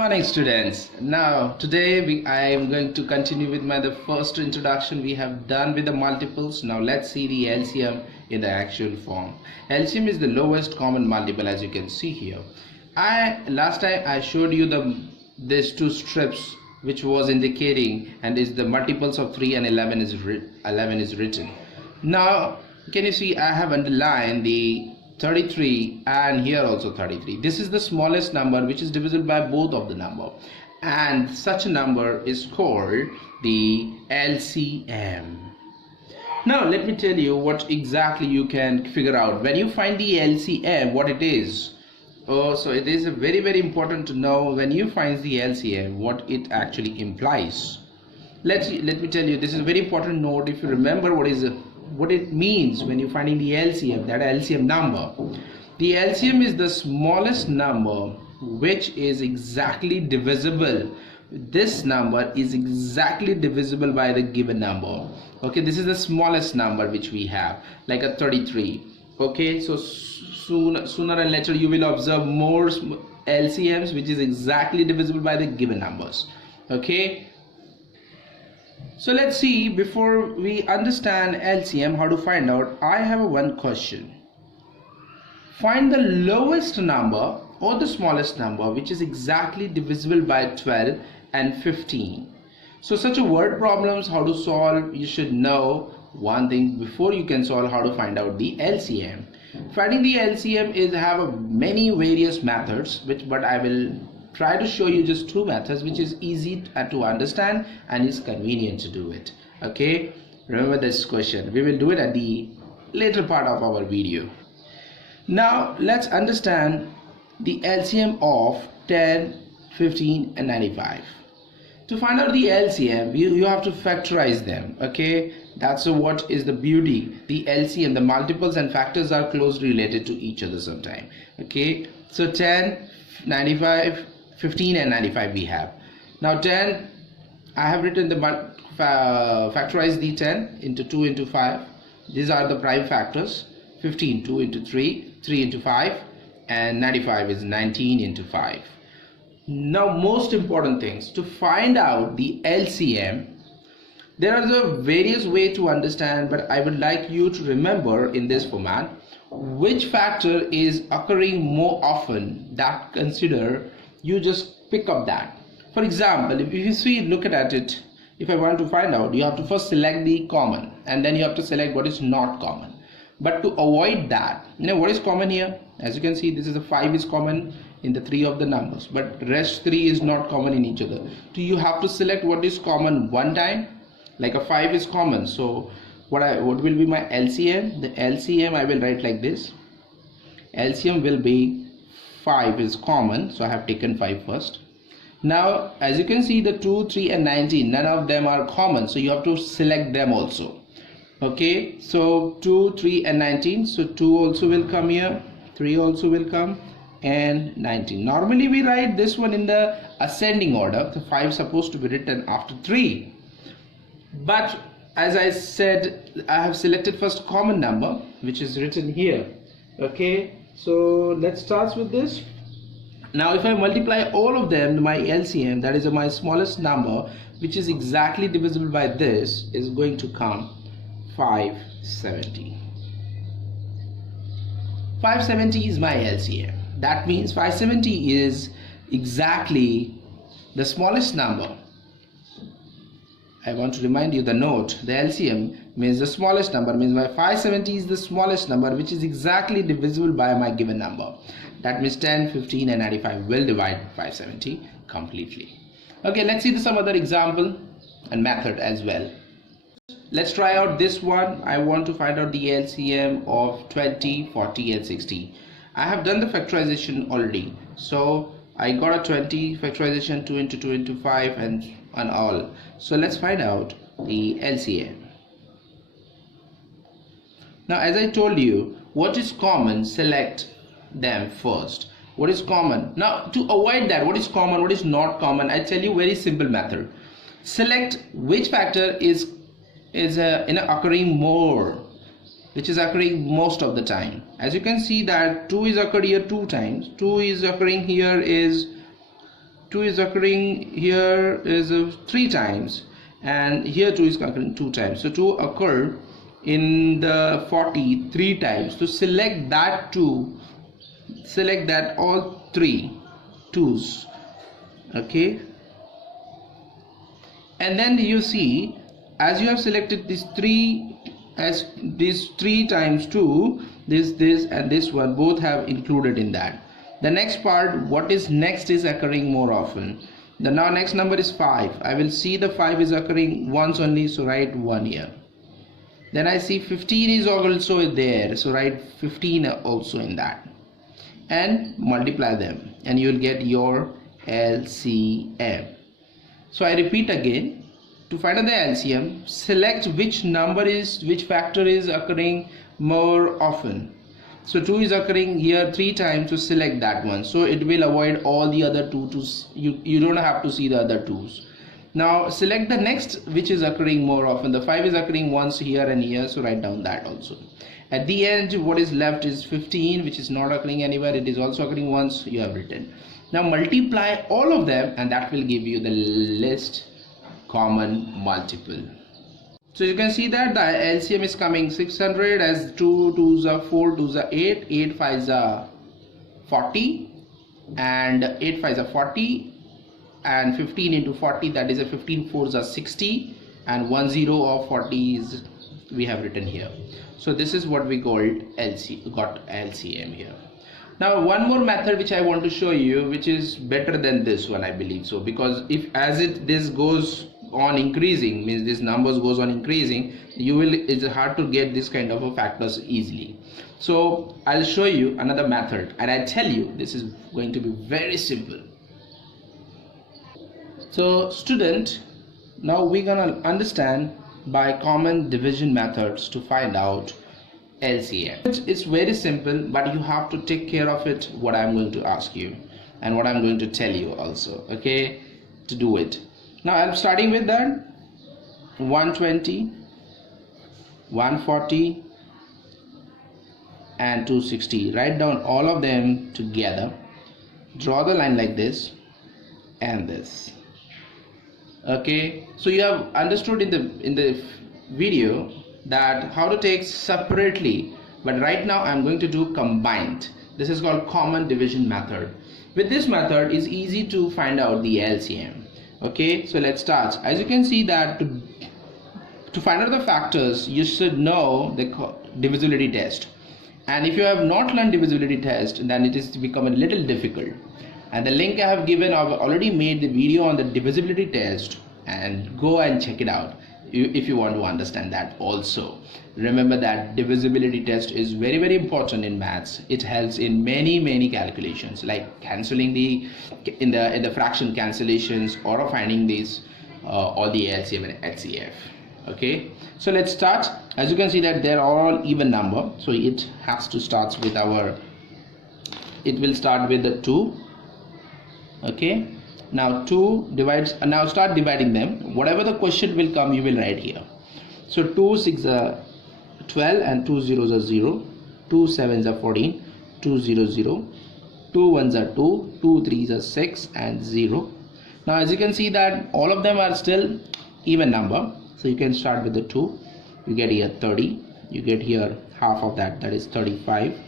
morning, students. Now today I am going to continue with the first introduction we have done with the multiples. Now let's see the LCM in the actual form. LCM is the lowest common multiple, as you can see here. Last time I showed you these two strips which was indicating and is the multiples of 3 and 11 is written. Now can you see I have underlined the 33 and here also 33. This is the smallest number which is divisible by both of the number, and such a number is called the LCM. Now let me tell you what exactly you can figure out when you find the LCM, what it is. So it is very important to know when you find the LCM what it actually implies. Let me tell you, this is a very important note. If you remember what it means when you're finding the LCM, that LCM number. The LCM is the smallest number which is exactly divisible. This number is exactly divisible by the given number. Okay, this is the smallest number which we have, like a 33. Okay, so sooner and later you will observe more LCMs which is exactly divisible by the given numbers. Okay, so let's see, before we understand LCM how to find out, I have one question. Find the lowest number or the smallest number which is exactly divisible by 12 and 15. So such a word problems how to solve, you should know one thing before you can solve how to find out the LCM. Finding the LCM is many various methods but I will try to show you just two methods which is easy to understand and is convenient to do it. Okay, remember this question, we will do it at the later part of our video. Now let's understand the LCM of 10, 15 and 95. To find out the LCM you have to factorize them. Okay, that's what is the beauty. The LCM, the multiples and factors are closely related to each other sometime. Okay, so 10, 95, 15 and 95 we have. Now 10, I have written the factorize the 10 into 2 into 5. These are the prime factors. 15, 2 into 3, 3 into 5, and 95 is 19 into 5. Now most important things to find out the LCM, there are the various ways to understand, but I would like you to remember in this format which factor is occurring more often. That consider, you just pick up that. For example, if you see, look at it, if I want to find out, you have to first select the common and then you have to select what is not common. But to avoid that, what is common here? As you can see, this is a 5 is common in the 3 of the numbers, but rest 3 is not common in each other. So you have to select what is common one time, like a 5 is common. So what will be my LCM? The LCM I will write like this. LCM will be 5 is common, so I have taken 5 first. Now as you can see, the 2, 3 and 19, none of them are common, so you have to select them also. Okay, so 2, 3 and 19, so 2 also will come here, 3 also will come, and 19. Normally we write this one in the ascending order. The 5 is supposed to be written after 3, but as I said, I have selected first common number which is written here. Okay, so let's start with this. Now if I multiply all of them, my LCM, that is my smallest number which is exactly divisible by this, is going to come 570. 570 is my LCM. That means 570 is exactly the smallest number. I want to remind you the note, the LCM means the smallest number, means my 570 is the smallest number which is exactly divisible by my given number. That means 10, 15 and 95 will divide 570 completely. Okay, let's see some other example and method as well. Let's try out this one. I want to find out the LCM of 20, 40 and 60. I have done the factorization already. So I got a 20 factorization, 2 into 2 into 5 and all. So let's find out the LCM. Now as I told you, what is common, select them first. What is common? Now to avoid that, what is common, what is not common, I tell you very simple method. Select which factor is occurring more, which is occurring most of the time. As you can see that 2 is occurred here 2 times, 2 is occurring here is 2 is occurring here is 3 times, and here 2 is occurring 2 times. So 2 occur in the 40 3 times. So select that 2, select that all 3 2's, okay. And then you see, as you have selected these 3, as these 3 times 2, this and this one both have included in that. The next part, what is next is occurring more often. The now next number is 5. I will see the 5 is occurring once only, so write 1 here. Then I see 15 is also there, so write 15 also in that, and multiply them, and you will get your LCM. So I repeat again, to find out the LCM, select which factor is occurring more often. So 2 is occurring here 3 times, so select that one, so it will avoid all the other 2's. You don't have to see the other 2's. Now select the next which is occurring more often. The 5 is occurring once here and here, so write down that also. At the end, what is left is 15, which is not occurring anywhere. It is also occurring once, you have written. Now multiply all of them, and that will give you the least common multiple. So you can see that the LCM is coming 600, as 2 2's are 4 2's are 8, 8 5's are 40, and 8 5's are 40, and 15 into 40, that is a 15 4's are 60, and 1 0 of 40 is we have written here. So this is what we called LCM here. Now one more method which I want to show you, which is better than this one, I believe so, because if this goes on increasing, means this numbers goes on increasing, it's hard to get this kind of a factors easily. So I'll show you another method, and I tell you this is going to be very simple. So student, now we're gonna understand by common division methods to find out LCM. It's very simple, but you have to take care of it, what I'm going to ask you and what I'm going to tell you also, okay, to do it. Now I'm starting with that 120, 140 and 260. Write down all of them together, draw the line like this and this. Okay, so you have understood in the video that how to take separately, but right now I'm going to do combined. This is called common division method. With this method, it's easy to find out the LCM. Okay, so let's start. As you can see that to find out the factors, you should know the divisibility test, and if you have not learned divisibility test, then it is become a little difficult. And the link I have given, I've already made the video on the divisibility test, and go and check it out if you want to understand that also. Remember that divisibility test is very, very important in maths. It helps in many calculations, like cancelling in the fraction cancellations, or finding these all the LCM and HCF. Okay, so let's start. As you can see that they're all even number, so it has to start with it will start with the 2. Okay, now 2 divides, now start dividing them. Whatever the question will come, you will write here. So 2 6 are 12, and 2 zeros are 0, 2 7s are 14, 2 0 0, 2 1s are 2, 2 3s are 6 and 0. Now as you can see that all of them are still even number, so you can start with the 2. You get here 30, you get here half of that, that is 35,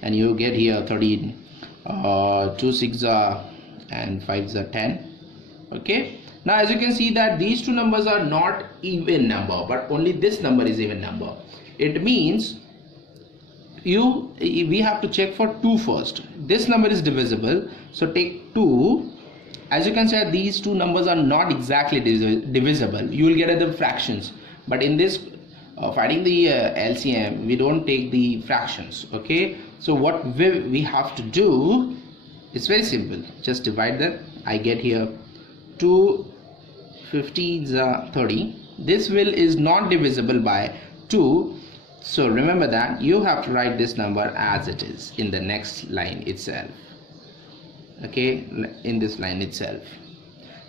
and you get here 13, 2 6 are and 5s are 10. Okay, now as you can see that these two numbers are not even number, but only this number is even number. It means we have to check for 2 first. This number is divisible, so take 2. As you can see, these two numbers are not exactly divisible. You will get the fractions, but in this finding the LCM, we don't take the fractions. Okay, so what we have to do, it's very simple. Just divide them. I get here 2 50s are 30. This is not divisible by 2, so remember that you have to write this number as it is in the next line itself. Okay, in this line itself.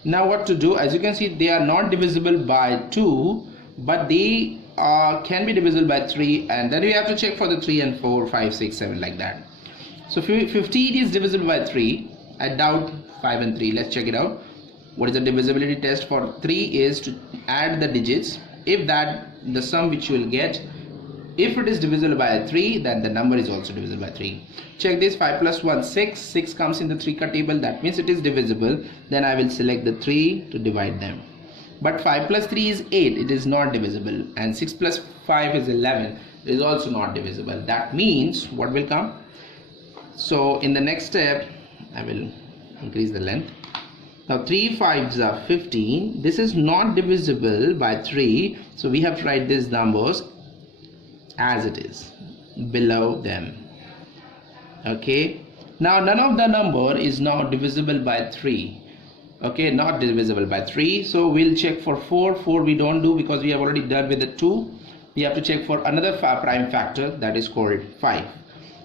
Now what to do? As you can see, they are not divisible by 2, but they can be divisible by 3, and then we have to check for the 3 and 4 5 6 7 like that. So 15 is divisible by 3. I doubt 5 and 3. Let's check it out. What is the divisibility test for 3 is to add the digits. If that the sum which you will get, if it is divisible by 3, then the number is also divisible by 3. Check this. 5 plus 1 6. 6 comes in the 3 cut table, that means it is divisible. Then I will select the 3 to divide them. But 5 plus 3 is 8, it is not divisible, and 6 plus 5 is 11, it is also not divisible. That means what will come? So in the next step I will increase the length. Now 3 5s are 15. This is not divisible by 3, so we have to write these numbers as it is below them. Okay, now none of the number is now divisible by 3. Okay, not divisible by 3, so we'll check for 4. 4 we don't do because we have already done with the 2. We have to check for another prime factor, that is called 5,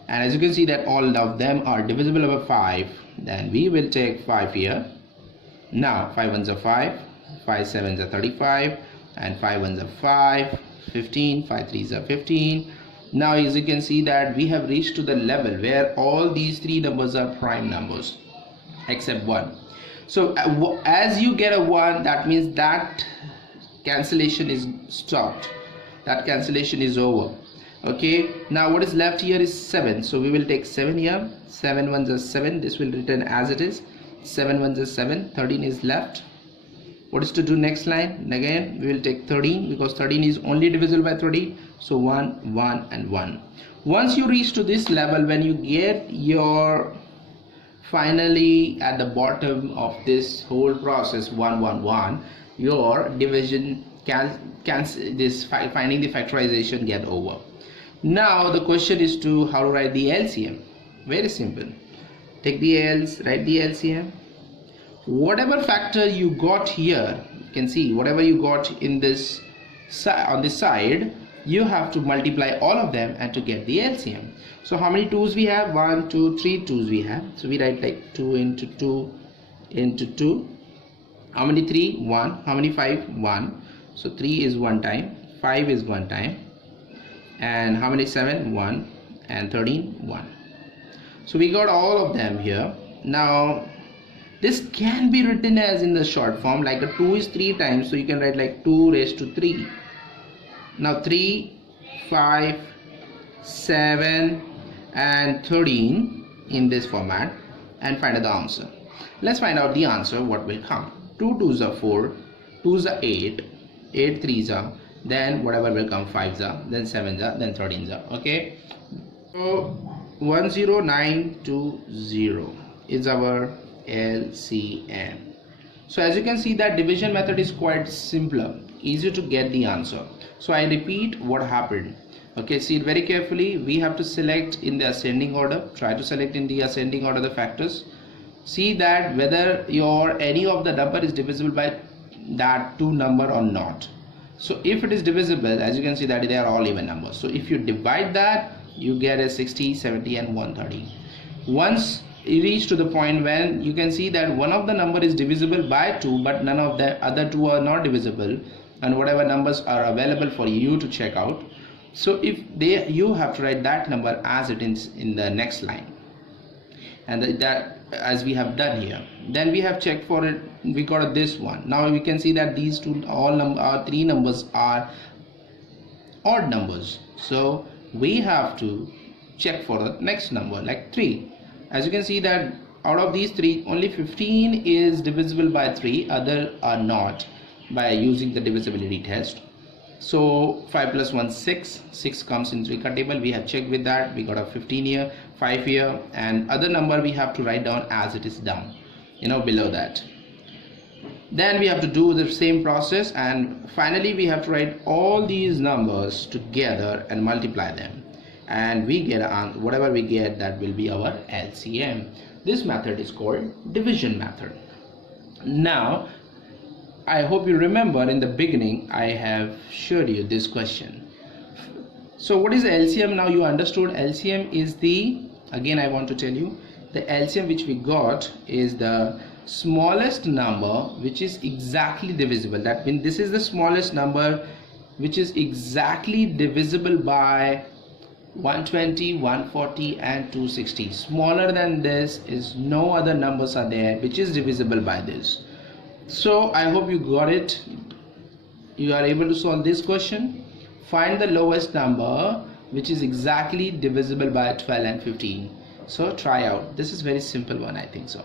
and as you can see that all of them are divisible by 5, then we will take 5 here. Now 5 ones are 5, 5 sevens are 35, and 5 ones are 5, 15, 5 threes are 15. Now as you can see that we have reached to the level where all these 3 numbers are prime numbers except 1. So as you get a 1, that means that cancellation is stopped, that cancellation is over. Okay, now what is left here is 7, so we will take 7 here. 7 ones are 7, this will return as it is. 7 ones are 7, 13 is left. What is to do next line? And again we will take 13 because 13 is only divisible by 13, so 1 1 and 1. Once you reach to this level, when you get your finally at the bottom of this whole process 1 1 1, your division finding the factorization get over. Now the question is to how to write the LCM. Very simple. Take the L's, write the LCM. Whatever factor you got here, you can see whatever you got in this on this side, you have to multiply all of them and to get the LCM. So how many 2's we have? 1 2 3 2's we have, so we write like 2 into 2 into 2. How many 3? 1. How many 5? 1. So 3 is 1 time, 5 is 1 time, and how many 7? 1, and 13 1. So we got all of them here. Now this can be written as in the short form, like a 2 is 3 times, so you can write like 2 raised to 3. Now 3 5 7 and 13 in this format and find out the answer. Let's find out the answer. What will come? 2 2's are 4, 2's are 8, 8 3's are, then whatever will come, 5's are, then 7's are, then 13's are. Okay, so 10920 is our LCM. So as you can see that division method is quite simpler, easier to get the answer. So I repeat what happened. Okay, see it very carefully. We have to select in the ascending order. Try to select in the ascending order the factors. See that whether your any of the number is divisible by that 2 number or not. So if it is divisible, as you can see that they are all even numbers. So if you divide that, you get a 60, 70 and 130. Once you reach to the point when you can see that one of the number is divisible by 2, but none of the other 2 are not divisible, and whatever numbers are available for you to check out. So if they, you have to write that number as it is in the next line, and that as we have done here. Then we have checked for it, we got this one. Now we can see that these two three numbers are odd numbers, so we have to check for the next number like 3. As you can see that out of these 3, only 15 is divisible by 3, other are not, by using the divisibility test. So 5 plus 1 6, 6 comes in 3 cut table. We have checked with that, we got a 15 here, 5 here, and other number we have to write down as it is down, below that. Then we have to do the same process, and finally we have to write all these numbers together and multiply them, and we get whatever we get, that will be our LCM. This method is called division method. Now I hope you remember in the beginning I have showed you this question. So what is the LCM? Now you understood. LCM is the, again I want to tell you, the LCM which we got is the smallest number which is exactly divisible. That means this is the smallest number which is exactly divisible by 120, 140 and 260. Smaller than this is no other numbers are there which is divisible by this. So I hope you got it. You are able to solve this question. Find the lowest number which is exactly divisible by 12 and 15. So try out. This is very simple one, I think so.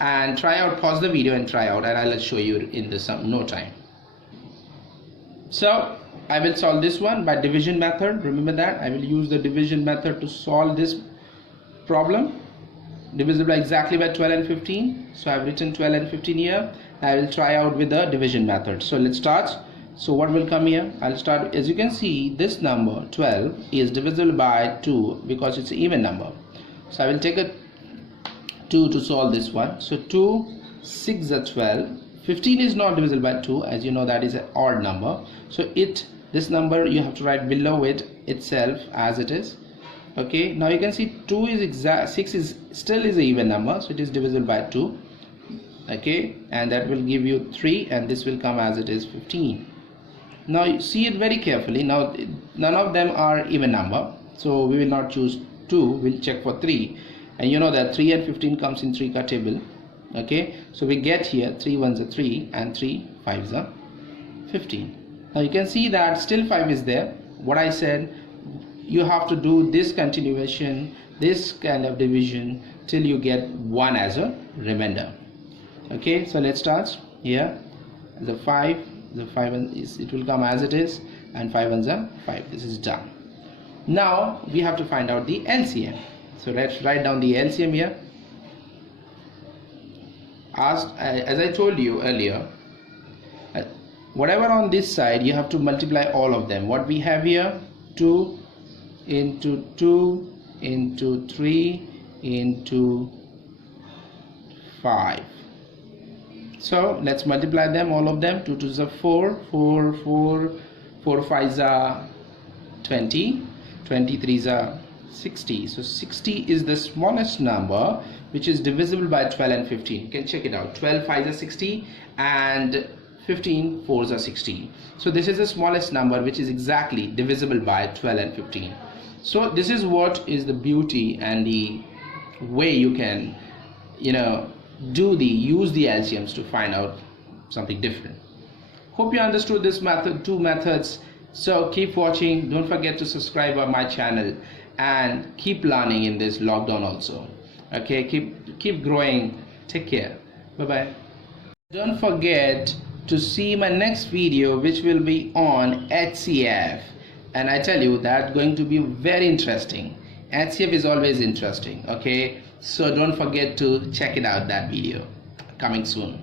And try out, pause the video and try out, and I'll show you in this no time. So I will solve this one by division method. Remember that I will use the division method to solve this problem. Divisible exactly by 12 and 15. So I've written 12 and 15 here. I will try out with the division method. So let's start. So what will come here? I'll start. As you can see, this number 12 is divisible by 2 because it's an even number. So I will take a 2 to solve this one. So 2, 6 are 12. 15 is not divisible by 2, as you know that is an odd number. So this number you have to write below it itself as it is. Okay, now you can see 2 is exact, 6 is still is an even number, so it is divisible by 2. Okay, and that will give you 3, and this will come as it is 15. Now you see it very carefully. Now none of them are even number, so we will not choose 2, we'll check for 3, and you know that 3 and 15 comes in 3 ka table. Okay, so we get here 3 ones are 3 and 3 5s are 15. Now you can see that still 5 is there. What I said, you have to do this continuation, this kind of division till you get 1 as a remainder. Okay, so let's start here. The 5 is, it will come as it is, and 5 ones are 5. This is done. Now we have to find out the LCM. So let's write down the LCM here. As I told you earlier, whatever on this side you have to multiply all of them. What we have here, 2 into 2 into 3 into 5. So let's multiply them, all of them. 2 2s are 4, 4 4, 4 5s are 20, 23s are 60. So 60 is the smallest number which is divisible by 12 and 15. You can check it out. 12 5s are 60 and 15 4s are 60. So this is the smallest number which is exactly divisible by 12 and 15. So this is what is the beauty and the way you can, use the LCMs to find out something different. Hope you understood this method, 2 methods. So keep watching. Don't forget to subscribe on my channel and keep learning in this lockdown also. Okay, keep growing. Take care. Bye bye. Don't forget to see my next video, which will be on HCF, and I tell you that going to be very interesting. HCF is always interesting. Okay, so don't forget to check it out, that video coming soon.